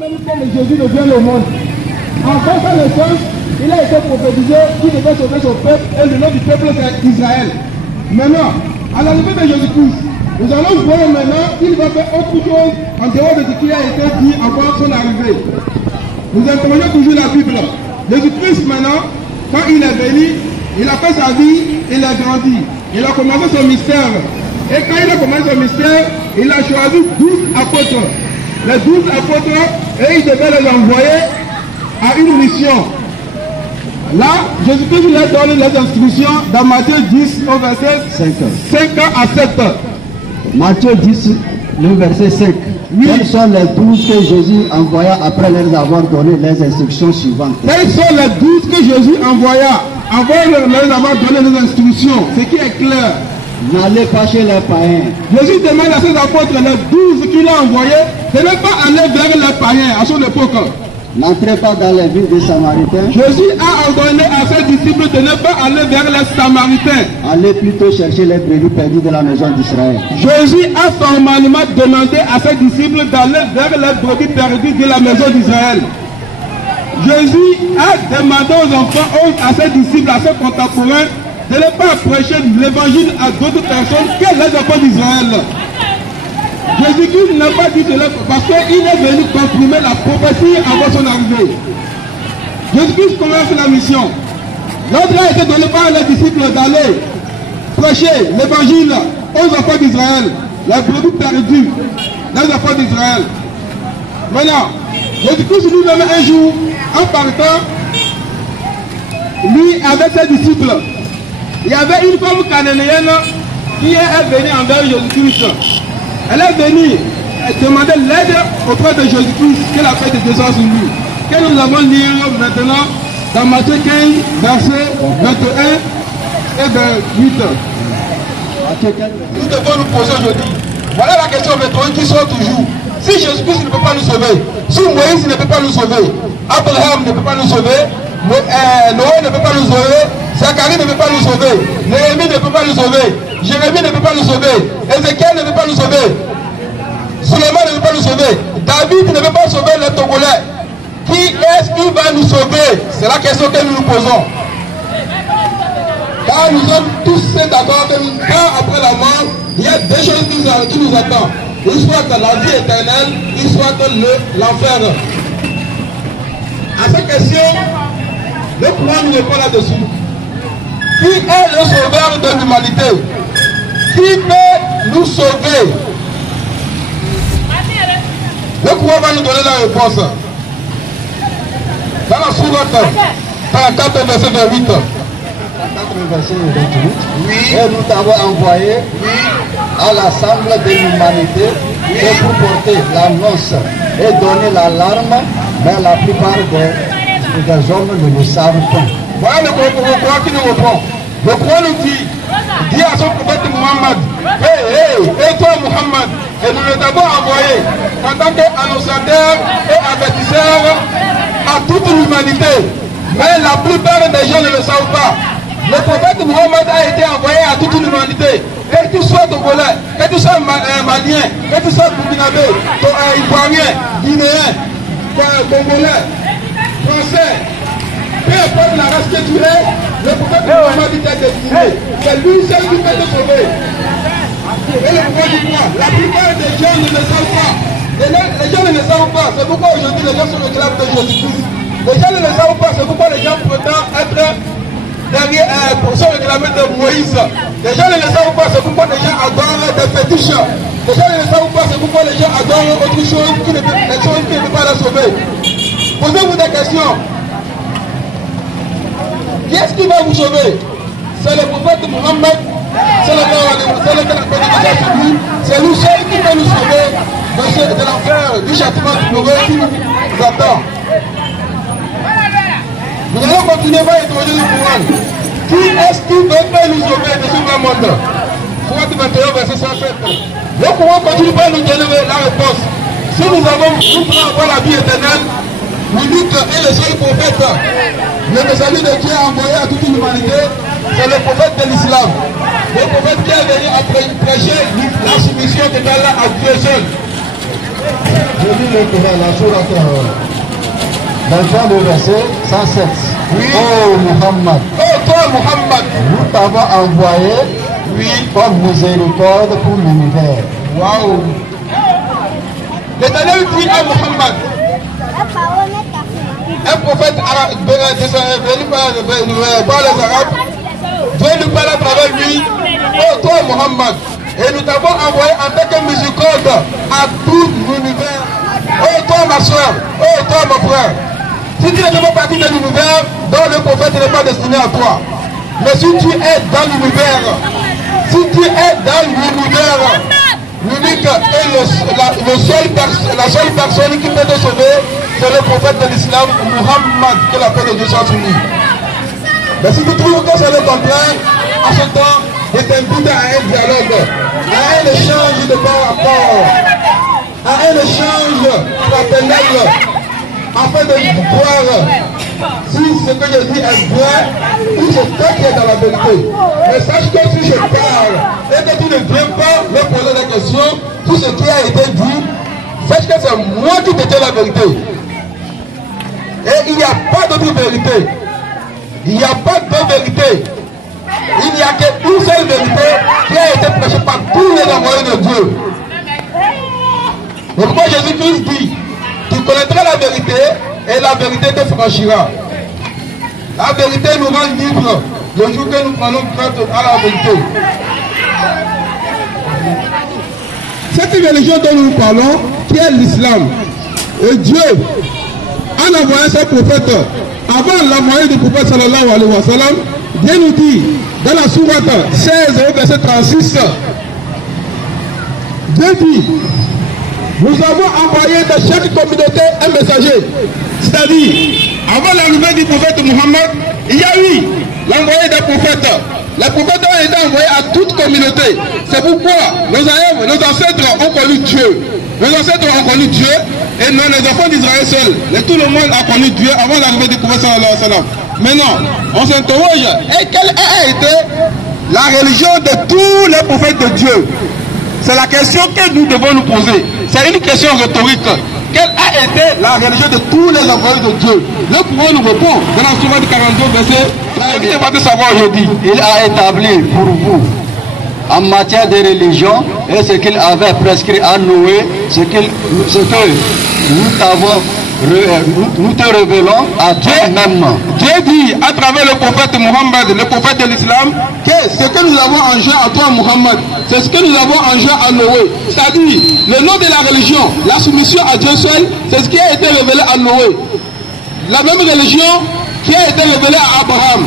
même temps que Jésus ne vient au monde, en pensant le sens, il a été prophétisé qu'il devait sauver son peuple et le nom du peuple c'est Israël. Maintenant, à l'arrivée de Jésus-Christ, nous allons voir maintenant qu'il va faire autre chose en dehors de ce qui a été dit avant son arrivée. Nous interrogeons toujours la Bible. Jésus-Christ maintenant, quand il est venu, il a fait sa vie, il a grandi. Il a commencé son mystère. Et quand il a commencé son mystère, il a choisi 12 apôtres. Les 12 apôtres, et il devait les envoyer à une mission. Là, Jésus-Christ lui a donné les instructions dans Matthieu 10 au verset 5 à 7. Matthieu 10, le verset 5. Oui. Quels sont les 12 que Jésus envoya après leur avoir donné les instructions suivantes? Quels sont les 12 que Jésus envoya avant leur avoir donné les instructions? Ce qui est clair. N'allez pas chez les païens. Jésus demande à ses apôtres, les 12 qu'il a envoyés, de ne pas aller vers les païens à son époque. N'entrez pas dans les villes des Samaritains. Jésus a ordonné à ses disciples de ne pas aller vers les Samaritains. Allez plutôt chercher les brebis perdues de la maison d'Israël. Jésus a formellement demandé à ses disciples d'aller vers les brebis perdues de la maison d'Israël. Jésus a demandé aux enfants, à ses disciples, à ses contemporains, de ne pas prêcher l'évangile à d'autres personnes que les enfants d'Israël. Jésus-Christ n'a pas dit cela parce qu'il est venu comprimer la prophétie avant son arrivée. Jésus-Christ commence la mission. L'ordre a été donné par les disciples d'aller prêcher l'évangile aux enfants d'Israël, les brebis perdus, les enfants d'Israël. Maintenant, Jésus-Christ lui-même un jour, en partant, lui avec ses disciples, il y avait une femme cananéenne qui est venue envers Jésus-Christ. Elle est venue demander l'aide auprès de Jésus-Christ qu'elle a fait de descendre sur lui. Que nous allons lire maintenant dans Matthieu 15, verset 21 et 28. Nous devons nous poser aujourd'hui. Voilà la question rhétorique qui sort toujours. Si Jésus-Christ ne peut pas nous sauver, si Moïse ne peut pas nous sauver, Abraham ne peut pas nous sauver, Noé ne peut pas nous sauver, Zacharie ne peut pas nous sauver, Néhémie ne peut pas nous sauver, Jérémie ne peut pas nous sauver, Ézéchiel ne peut pas nous sauver, Suleiman ne peut pas nous sauver, David ne peut pas sauver les Togolais. Qui est-ce qui va nous sauver? C'est la question que nous nous posons. Car nous sommes tous d'accord que après la mort, il y a des choses qui nous attendent. Il soit que la vie éternelle, il soit que l'enfer. À cette question, le Coran nous répond là-dessus. Qui est le sauveur de l'humanité? Qui peut nous sauver? Le Coran va nous donner la réponse. Dans la sourate 34, verset 28. Verset 28. Oui. Et nous t'avons envoyé à l'assemblée de l'humanité pour porter l'annonce et donner l'alarme, mais la plupart des hommes ne le savent pas. Voilà le Coran qui nous répond. Le Coran nous dit à son prophète Muhammad, hey, toi Muhammad, et nous les avons envoyés en tant qu'annonciateurs et avertisseurs à toute l'humanité. Mais la plupart des gens ne le savent pas. Le prophète Muhammad a été envoyé à toute l'humanité. Que tu sois Togolais, que tu sois Malien, que tu sois Burkinabé, Ivoirien, Guinéen, Congolais, Français, peu importe la race que tu es, le prophète Muhammad t'a destiné. C'est lui seul qui peut te sauver. Et le prophète dit quoi? La plupart des gens ne le savent pas. Les gens ne le savent pas. C'est pourquoi aujourd'hui les gens sont réclames de Jésus-Christ. Les gens ne le savent pas. C'est pourquoi les gens prétendent être derrière pour se réclamer de Moïse. Les gens ne le savent pas. C'est pourquoi les gens adorent des fétiches. Les gens ne le savent pas. C'est pourquoi les gens adorent autre chose qui ne peut pas la sauver. Posez-vous des questions. Qui est-ce qui va vous sauver? C'est le prophète Muhammad. C'est lui seul qui peut nous sauver de l'enfer, du châtiment du mauvais qui nous attend. Nous allons continuer à étudier le Coran. Qui est-ce qui veut nous sauver de ce grand monde? Coran 21, verset 107. Le Coran continue à nous donner la réponse. Si nous pouvons avoir la vie éternelle, l'unique et le seul prophète, le messager de Dieu envoyé à toute l'humanité, c'est le prophète de l'islam. Le prophète qui est venu prêcher la soumission de Allah à Dieu seul. Je lis la sourate, le verset 107. Oui. Oh Muhammad. Oh toi Muhammad. Nous t'avons envoyé comme miséricorde pour l'univers. Waouh. L'Éternel dit à Muhammad, un prophète arabe, venu par les Arabes, Dieu nous parle à travers lui. Oh toi Muhammad. Et nous t'avons envoyé en tant que miséricorde à tout l'univers. Oh toi ma soeur, oh toi mon frère. Si tu n'es pas partie de l'univers, dont le prophète n'est pas destiné à toi. Mais si tu es dans l'univers, l'unique et la seule personne qui peut te sauver, c'est le prophète de l'islam, Muhammad, que la paix de Dieu soit sur lui. Mais si tu trouves que c'est le contraire, à ce temps, je t'invite à un dialogue, à un échange de bon rapport, à un échange fraternel, afin de voir si ce que je dis est vrai ou c'est toi qui es dans la vérité. Mais sache que si je parle et que tu ne viens pas me poser des questions, tout ce qui a été dit, sache que c'est moi qui te dis la vérité. Et il n'y a pas d'autre vérité. Il n'y a pas de vérité. Il n'y a qu'une seule vérité qui a été prêchée par tous les envoyés de Dieu. Donc moi Jésus-Christ dit, tu connaîtras la vérité et la vérité te franchira. La vérité nous rend libres le jour que nous prenons compte à la vérité. Cette religion dont nous parlons, qui est l'islam, et Dieu, en envoyant ses prophètes, avant l'envoyé du prophète sallallahu alayhi wa sallam, Dieu nous dit, dans la sourate 16, verset 36, Dieu dit, nous avons envoyé de chaque communauté un messager. C'est-à-dire, avant l'arrivée du prophète Muhammad, il y a eu l'envoyé des prophètes. Les prophètes ont été envoyés à toute communauté. C'est pourquoi nos ancêtres ont connu Dieu. Nos ancêtres ont connu Dieu et non les enfants d'Israël seuls. Et tout le monde a connu Dieu avant l'arrivée du prophète sallallahu alayhi wa sallam. Maintenant, on s'interroge, et quelle a été la religion de tous les prophètes de Dieu? C'est la question que nous devons nous poser. C'est une question rhétorique. Quelle a été la religion de tous les envoyés de Dieu? Le Coran nous répond dans la sourate 42, verset. Qu'est-ce que vous savoir aujourd'hui? Il a établi pour vous, en matière de religion, et ce qu'il avait prescrit à Noé, ce que nous te révélons à toi-même. Dieu dit à travers le prophète Muhammad, le prophète de l'islam, que ce que nous avons en jeu à toi Muhammad, c'est ce que nous avons en jeu à Noé. C'est-à-dire, le nom de la religion, la soumission à Dieu seul, c'est ce qui a été révélé à Noé. La même religion qui a été révélée à Abraham.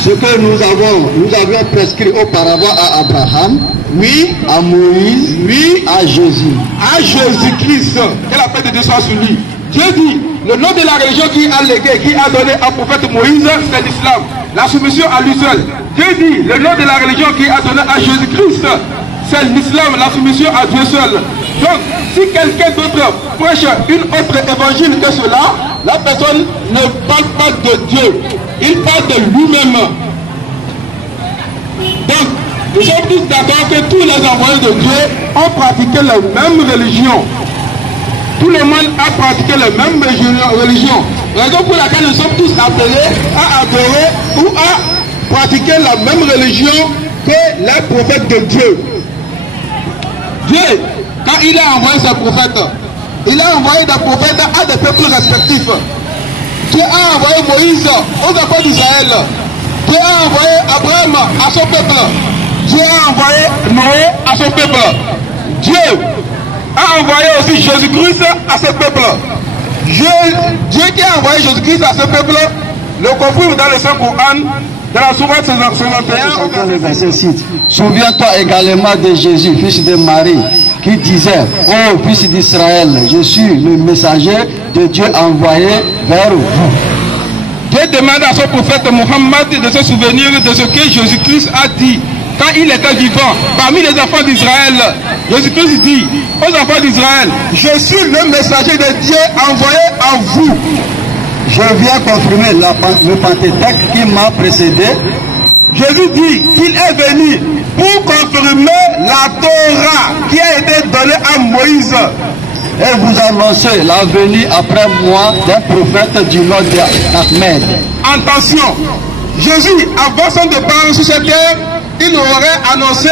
Ce que nous avions prescrit auparavant à Abraham, oui, à Moïse, oui, à Jésus. À Jésus-Christ, que la paix de Dieu soit sur lui. Dieu dit, le nom de la religion qui a légué, qui a donné au prophète Moïse, c'est l'islam. La soumission à lui seul. Dieu dit, le nom de la religion qui a donné à Jésus-Christ, c'est l'islam, la soumission à Dieu seul. Donc, si quelqu'un d'autre prêche une autre évangile que cela, la personne ne parle pas de Dieu. Il parle de lui-même. Donc, nous sommes tous d'accord que tous les envoyés de Dieu ont pratiqué la même religion. Tout le monde a pratiqué la même religion. Raison pour laquelle nous sommes tous appelés à adorer ou à pratiquer la même religion que les prophètes de Dieu. Dieu, quand il a envoyé ses prophètes, il a envoyé des prophètes à des peuples respectifs. Dieu a envoyé Moïse aux enfants d'Israël. Dieu a envoyé Abraham à son peuple. Dieu a envoyé Noé à son peuple. Dieu a envoyé aussi Jésus-Christ à ce peuple. Dieu qui a envoyé Jésus-Christ à ce peuple le confirme dans le Saint-Coran, dans la sourate 51, verset 6. Souviens-toi également de Jésus, fils de Marie, qui disait, ô fils d'Israël, je suis le messager de Dieu envoyé vers vous. Dieu demande à son prophète Mohammed de se souvenir de ce que Jésus-Christ a dit quand il était vivant parmi les enfants d'Israël. Jésus-Christ dit aux enfants d'Israël, je suis le messager de Dieu envoyé à vous. Je viens confirmer le Pentecôte qui m'a précédé. Jésus dit qu'il est venu pour confirmer la Torah qui a été donnée à Moïse. et vous annoncez la venue après moi d'un prophète du nom d'Ahmed. Attention, Jésus, avant son départ sur cette terre, il aurait annoncé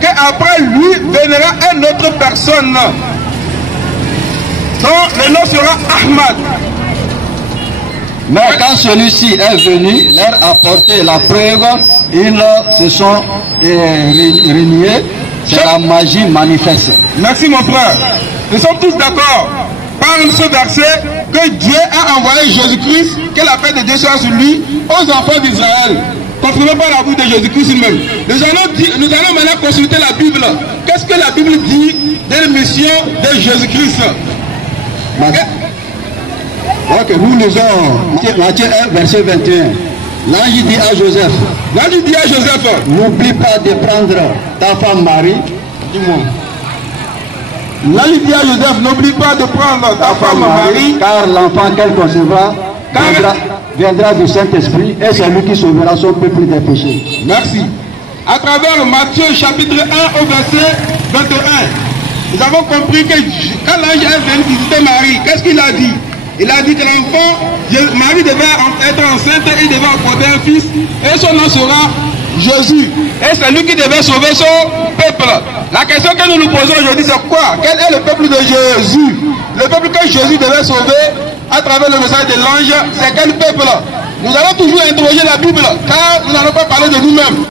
qu'après lui viendra une autre personne, dont le nom sera Ahmad. Mais quand celui-ci est venu leur apporter la preuve, ils se sont reniés. C'est la magie manifeste. Merci mon frère. Nous sommes tous d'accord par ce verset que Dieu a envoyé Jésus-Christ, que la paix de Dieu soit sur lui, aux enfants d'Israël. Confirmé par la bouche de Jésus-Christ lui-même. Nous allons maintenant consulter la Bible. Qu'est-ce que la Bible dit de la mission de Jésus-Christ? Ok, nous lisons Matthieu 1, verset 21. L'ange dit à Joseph, n'oublie pas de prendre ta femme Marie. Dis-moi. L'ange dit à Joseph, n'oublie pas de prendre ta femme Marie, car l'enfant qu'elle concevra viendra du Saint-Esprit et c'est lui qui sauvera son peuple des péchés. Merci. À travers Matthieu chapitre 1 au verset 21, nous avons compris que quand l'ange est venu visiter Marie, qu'est-ce qu'il a dit? Il a dit que l'enfant, Marie devait être enceinte et il devait apporter un fils et son nom sera Jésus. Et c'est lui qui devait sauver son peuple. La question que nous nous posons aujourd'hui, c'est quoi? Quel est le peuple de Jésus? Le peuple que Jésus devait sauver à travers le message de l'ange, c'est quel peuple? Nous allons toujours interroger la Bible, car nous n'allons pas parler de nous-mêmes.